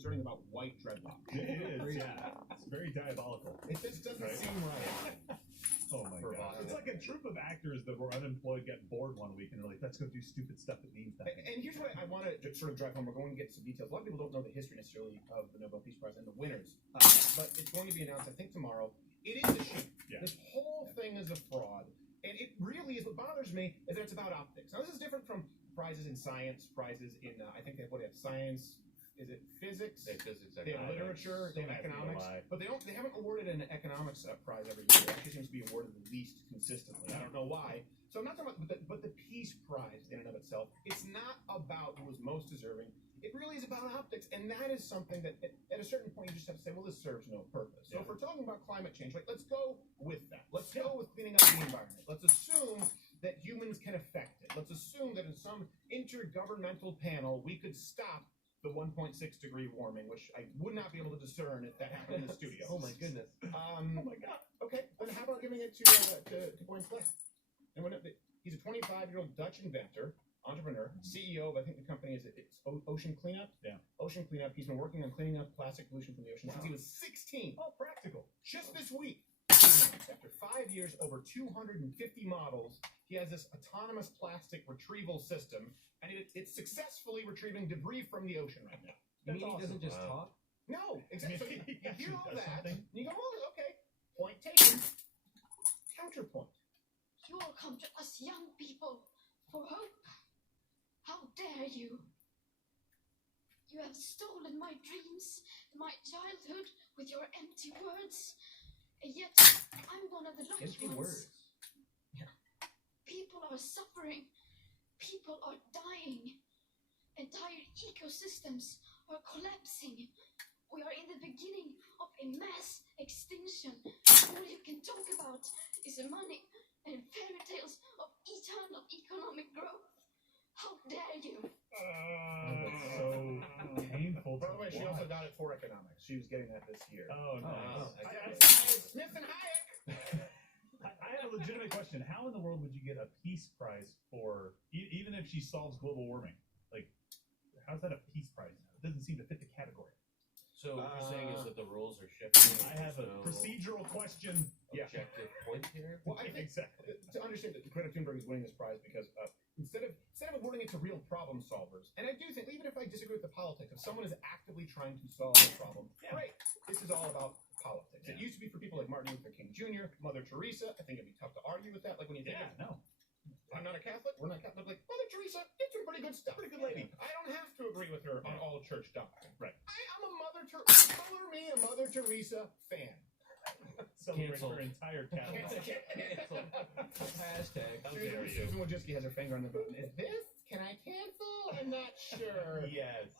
concerning about white dreadlocks. It is, yeah. It's very diabolical. It just doesn't seem right. Oh my god. It's like a troupe of actors that were unemployed, get bored one week, and they're like, let's go do stupid stuff that means nothing. And here's what I want to sort of drive home. We're going to get some details. A lot of people don't know the history necessarily of the Nobel Peace Prize and the winners. But it's going to be announced, I think, tomorrow. It is a shoot. Yeah. This whole thing is a fraud. And it really is. What bothers me is that it's about optics. Now, this is different from prizes in science, prizes in, I think they have science. Is it physics? They have physics, they have literature, they have economics, but they haven't awarded an economics prize every year. It actually seems to be awarded the least consistently. I don't know why. So I'm not talking about, but the Peace Prize in and of itself, it's not about who was most deserving. It really is about optics, and that is something that at a certain point you just have to say, well, this serves no purpose. So if we're talking about climate change, like, let's go with that. Let's go with cleaning up the environment. Let's assume that humans can affect it. Let's assume that in some intergovernmental panel we could stop the 1.6 degree warming, which I would not be able to discern if that happened in the studio. Oh my goodness. Oh my god. Okay, then how about giving it to Boyne Clay? And he's a 25-year-old Dutch inventor, entrepreneur, CEO of, I think the company is Ocean Cleanup. Yeah. Ocean Cleanup. He's been working on cleaning up plastic pollution from the ocean since he was 16. Oh, practical. Just this week, after 5 years, over 250 models, he has this autonomous plastic retrieval system. And it's successfully retrieving debris from the ocean right now. You mean he doesn't just talk? No, exactly. So you hear all that, and you go, oh, okay, point taken. Counterpoint. You all come to us young people for hope. How dare you? You have stolen my dreams, my childhood, with your empty words. And yet, I'm one of the lucky empty ones. words? Yeah. People are suffering. People are dying. Entire ecosystems are collapsing. We are in the beginning of a mass extinction. All you can talk about is money and fairy tales of eternal economic growth. How dare you? That's so painful. By the way, she also got it for economics. She was getting that this year. Oh, nice. Smith and Hayek. I have a legitimate question. How in the world would you get a peace prize for, even if she solves global warming? Like, how's that a peace prize? It doesn't seem to fit the category. So what you're saying is that the rules are shifting? I have a procedural question. Objective point here? Well, I think exactly. To understand that Greta Thunberg is winning this prize because instead of awarding it to real problem solvers, and I do think, even if I disagree with the politics, if someone is actively trying to solve a problem, great. This is all about politics. It used to be for people like Martin Luther King Jr., Mother Teresa. I think it'd be tough to argue with that. Like when you think, I'm not a Catholic, we're not Catholic. Like, Mother Teresa did some pretty good stuff. Pretty good lady. I don't have to agree with her on all church doctrine. Right. I'm a Mother Teresa. Color me a Mother Teresa fan. Celebrate her entire calendar. Cancel. Hashtag. Susan Wojcicki has her finger on the button. Is this? Can I cancel? I'm not sure. Yes.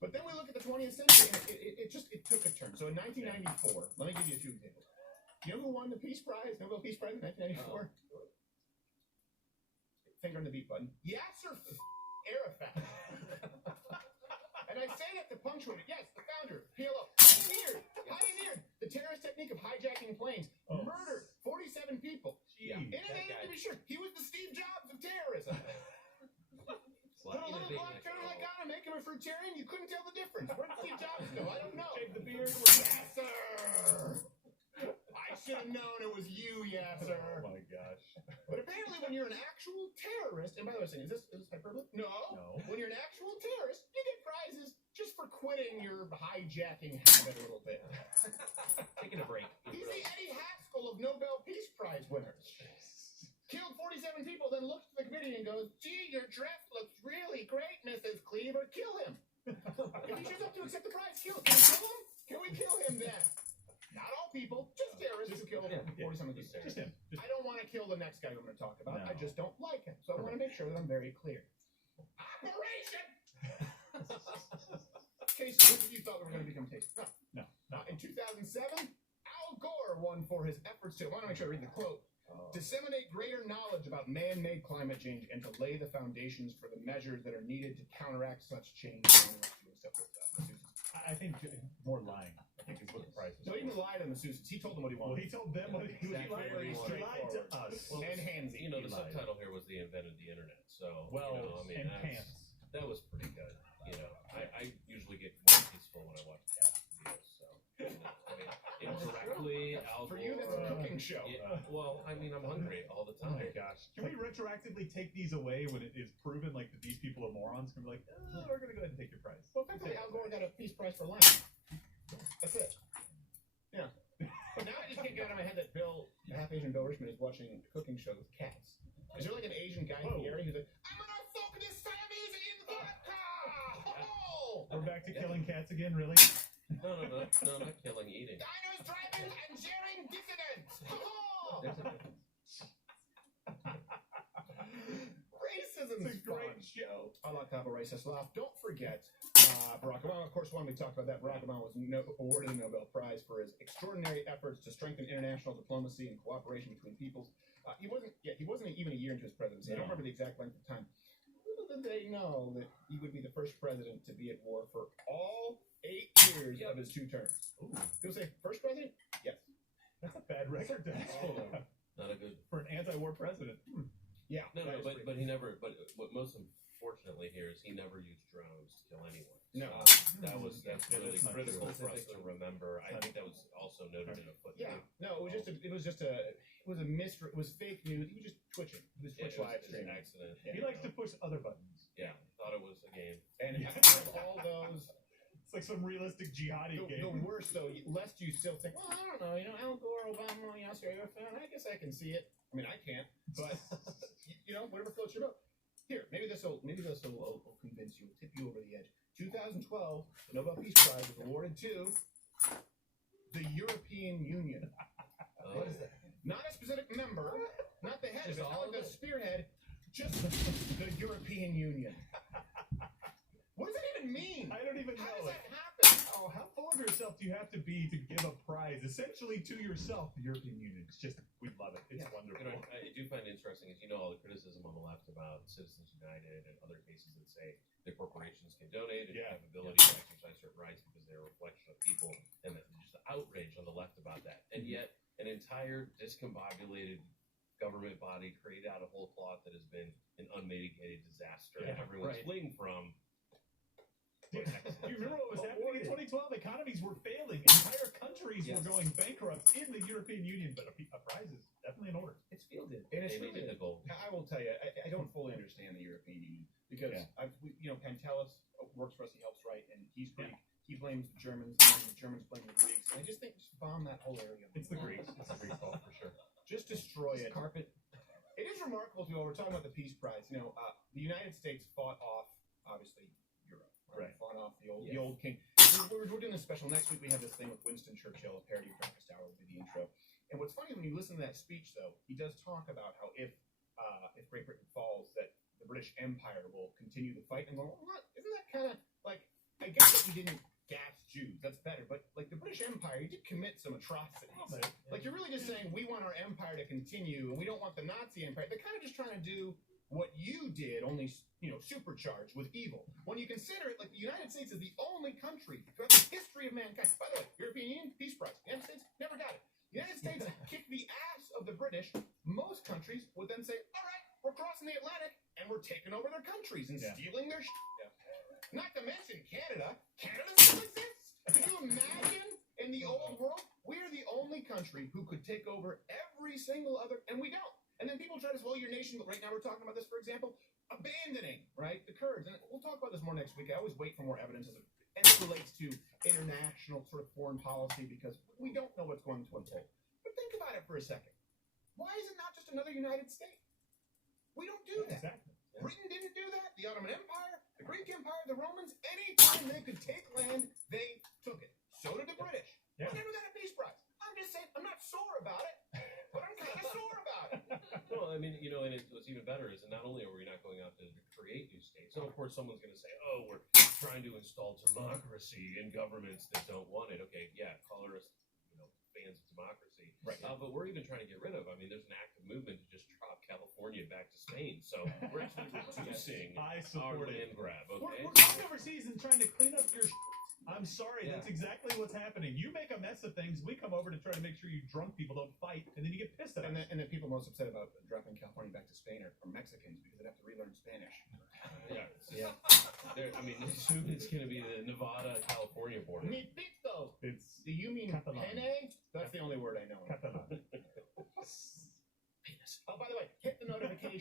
But then we look at the 20th century, and it took a turn. So in 1994, let me give you a few examples. You know who won the Peace Prize, Nobel Peace Prize in 1994? Finger on the beat button. Yasser Arafat. And I say that to punctuate it. Yes, the founder, PLO, pioneered the terrorist technique of hijacking planes, murdered 47 people. In a name, to be sure, he was the Steve Jobs of terrorism. Put a little black turtleneck on and make him a fruitarian, you couldn't tell the difference. Where did Steve Jobs go? I don't know. Shave the beard. Yasser! I should have known it was you, Yasser. Oh my gosh. But apparently when you're an actual terrorist, and by the way, is this hyperbole? No. When you're an actual terrorist, you get prizes just for quitting your hijacking habit a little bit. Taking a break. He's the Eddie Haskell of Nobel Peace Prize winners. Killed 47 people, then looks to the committee and goes, gee, your dress looks really great, Mrs. Cleaver. Kill him. If he shows up to accept the prize, kill him. Can we kill him? Can we kill him then? Not all people, just terrorists who kill 47 people. Just him. I don't want to kill the next guy I'm going to talk about. No. I just don't like him. So I want to make sure that I'm very clear. Operation! Case, what you thought we were going to become tasty? No. In 2007, Al Gore won for his efforts to, I want to make sure I read the quote, disseminate greater knowledge about man-made climate change and to lay the foundations for the measures that are needed to counteract such change. I think more lying, I think is what the price is. No, he even lied on the Susans. He told them what he wanted. Well, he told them what he was very straightforward. He lied to us. Well, and handsy. You know, the subtitle here was they invented the internet. So, well, you know, I mean, and pants. That was pretty good. You know, I usually get more peaceful when I watch cooking show. Yeah, well, I mean, I'm hungry all the Oh time. my gosh. Can we retroactively take these away when it is proven like that these people are morons? Can we be like, oh, we're going to go ahead and take your prize? Well, thankfully, Al Gore got a Peace Prize for Lent. That's it. Yeah. But now I just can't get out of my head that Bill, the half Asian Bill Richmond, is watching a cooking show with cats. Is there like an Asian guy in the area who's like, I'm gonna soak this Siamese in vodka! Oh! We're back to killing cats again, really? No, not killing, eating. Diners, driving, and sharing dissidents! Oh! There's a difference. Racism It's is a great fun. show. I like to have a racist laugh. Don't forget Barack Obama. Of course, when we talked about that, Barack Obama was awarded the Nobel Prize for his extraordinary efforts to strengthen international diplomacy and cooperation between peoples. He wasn't even a year into his presidency. I don't remember the exact length of time. Little did they know that he would be the first president to be at war for all 8 years of his 2 terms. Ooh, You'll say, first president? Yes. that's a bad record to have Not a good. for an anti-war president. Yeah. No, that is pretty but he never. But what most unfortunately here is he never used drones to kill anyone. No. That's Yeah, really that's not critical true. for us to remember. I think that was also noted in a footnote. Yeah. No, it was a mystery. It was fake news. He was just twitching. He was Yeah, Twitch it was live an streaming. accident. He likes to push other buttons. Yeah, thought it was a game. And out of all those, It's like some realistic jihadi the game. worst though, lest you still think, well, I don't know, Al Gore, Obama, Australia, I guess I can see it. I mean, I can't, but whatever floats your boat. Here, maybe this will convince you, tip you over the edge. 2012, the Nobel Peace Prize was awarded to the European Union. What is that? Not a specific member, not the head, Just not all like the of it. spearhead, just the European Union. What does that even mean? I don't even How know. does that happen? Oh, how full of yourself do you have to be to give a prize, essentially to yourself, the European Union? It's just, we love it. It's Yeah. wonderful. I do find it interesting, as all the criticism on the left about Citizens United and other cases that say that corporations can donate and have ability to exercise certain rights because they're a reflection of people, and that just the outrage on the left about that. And yet, an entire discombobulated government body created out of whole cloth that has been an unmitigated disaster that everyone's fleeing from. Do you remember what was happening in 2012? Economies were failing. Entire countries were going bankrupt in the European Union, but a prize is definitely in order. It's fielded. And it's They really, needed the gold. I will tell you, I don't fully understand the European Union because Pantelis works for us. He helps write, and he's Greek. He blames the Germans, and the Germans blame the Greeks. And I just think just bomb that whole area. It's the Greeks. It's the Greek fault for sure. Just destroy it. Carpet. It is remarkable, too, while we're talking about the Peace Prize. The United States fought off, obviously, Europe. Right. Fought off the old king. We're doing this special. Next week we have this thing with Winston Churchill, a parody of Breakfast Hour will be the intro. And what's funny when you listen to that speech, though, he does talk about how if Great Britain falls, that the British Empire will continue to fight. And go, what? Isn't that kind of like? I guess that we didn't gas Jews. That's better. But like the British Empire, you did commit some atrocities. Like you're really just saying we want our empire to continue, and we don't want the Nazi empire. They're kind of just trying to do what you did, only supercharged with evil. When you consider it, like the United States is the only country throughout the history of mankind. By the way, European Union, Peace Prize. The United States never got it. The United States kicked the ass of the British. Most countries would then say, all right, we're crossing the Atlantic, and we're taking over their countries and stealing their shit. Not to mention Canada. Canada still exists. Can you imagine in the old world, we're the only country who could take over every single other, and we don't. And then people try to say, well, your nation, right now we're talking about this, for example, abandoning, right, the Kurds. And we'll talk about this more next week. I always wait for more evidence as it relates to international sort of foreign policy because we don't know what's going to unfold. But think about it for a second. Why is it not just another United States? We don't do that. Exactly. Britain didn't do that. The Ottoman Empire, the Greek Empire, the Romans, anytime they could take land, they took it. So did the British. Yeah. They never got a Peace Prize. I'm just saying, I'm not sore about it, but I'm kind of sore about it. Well, I mean, and what's even better is that not only are we not going out to create new states, so of course someone's going to say, oh, we're trying to install democracy in governments that don't want it. Okay, yeah, color us, fans of democracy. Right. But we're even trying to get rid of, there's an active movement to just drop California back to Spain. So we're actually reducing I our support land it. grab, We're okay? going overseas and trying to clean up your I'm sorry, Yeah. that's exactly what's happening. You make a mess of things, we come over to try to make sure you drunk people don't fight, and then you get pissed at us. And the people most upset about dropping California back to Spain are Mexicans because they'd have to relearn Spanish. Yeah. Soon it's going to be the Nevada-California border. Mi pito. It's Do you mean Catalan. penne? That's the only word I know. Catalan.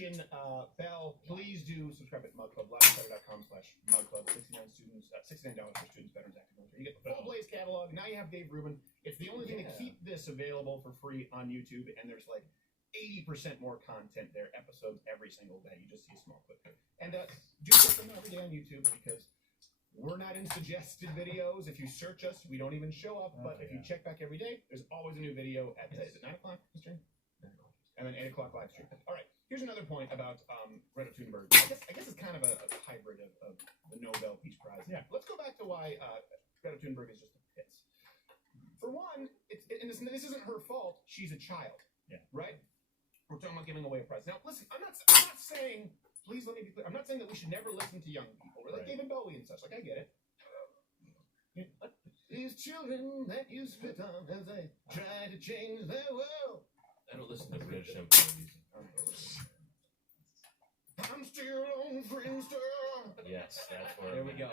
notification bell. Please do subscribe at Mug Club, LifeStudy.com/Mug Club. $69 for students, veterans, active military. You get the full Blaze catalog. Now you have Dave Rubin. It's the only thing to keep this available for free on YouTube, and there's like 80% more content there, episodes every single day. You just see a small clip. And do check them every day on YouTube because we're not in suggested videos. If you search us, we don't even show up. But if you check back every day, there's always a new video at is it 9 o'clock stream? And then 8 o'clock live stream. All right. Here's another point about Greta Thunberg. I guess it's kind of a hybrid of the Nobel Peace Prize. Yeah. Let's go back to why Greta Thunberg is just a piss. For one, this isn't her fault. She's a child. Yeah. Right? We're talking about giving away a prize. Now, listen, I'm not saying, please let me be clear, I'm not saying that we should never listen to young people. We're like David Bowie and such. Like, I get it. These children that you spit on as they try to change their world. I don't listen to British Empire music. I'm still on Friendster. Yes, that's where. There we go.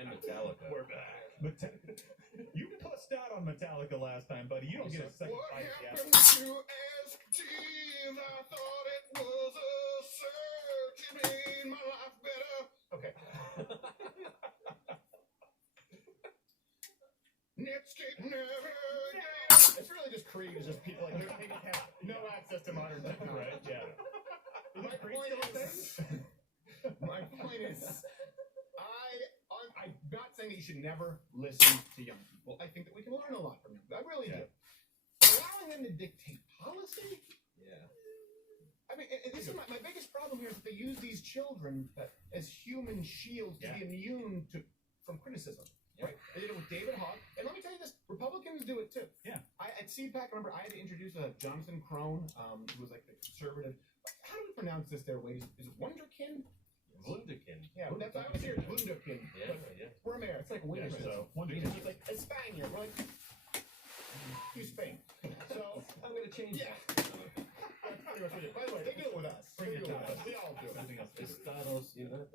And Metallica. We're back. You pussed out on Metallica last time, buddy. You don't get a second What fight happened yet. to Ask Jeeves? I thought it was a search. It made my life better. Okay. Netscape never again. It's really just Creed. It's just people like they just have no access to modern technology. Right? Yeah. My point is, I'm not saying that you should never listen to young people. I think that we can learn a lot from them. I really do. Allowing them to dictate policy? Yeah. I mean, and this is my biggest problem here is that they use these children as human shields to be immune from criticism. Right? They did it with David Hogg. And let me tell you this, Republicans do it too. Yeah. At CPAC, I remember I had to introduce Jonathan Crone, who was like the conservative. How do we pronounce this there, ladies? Is it Wunderkind? Wunderkind. Yeah, that's I always hear Wunderkind. Yeah, yeah. We're American. It's like winter. So, It's like España. We're like, you Spain. So, I'm going to change yeah. that. That's pretty much what it is. By the way, they do it with us. Bring They it do it to with us. us. We all do it. Something else. Estados Unidos.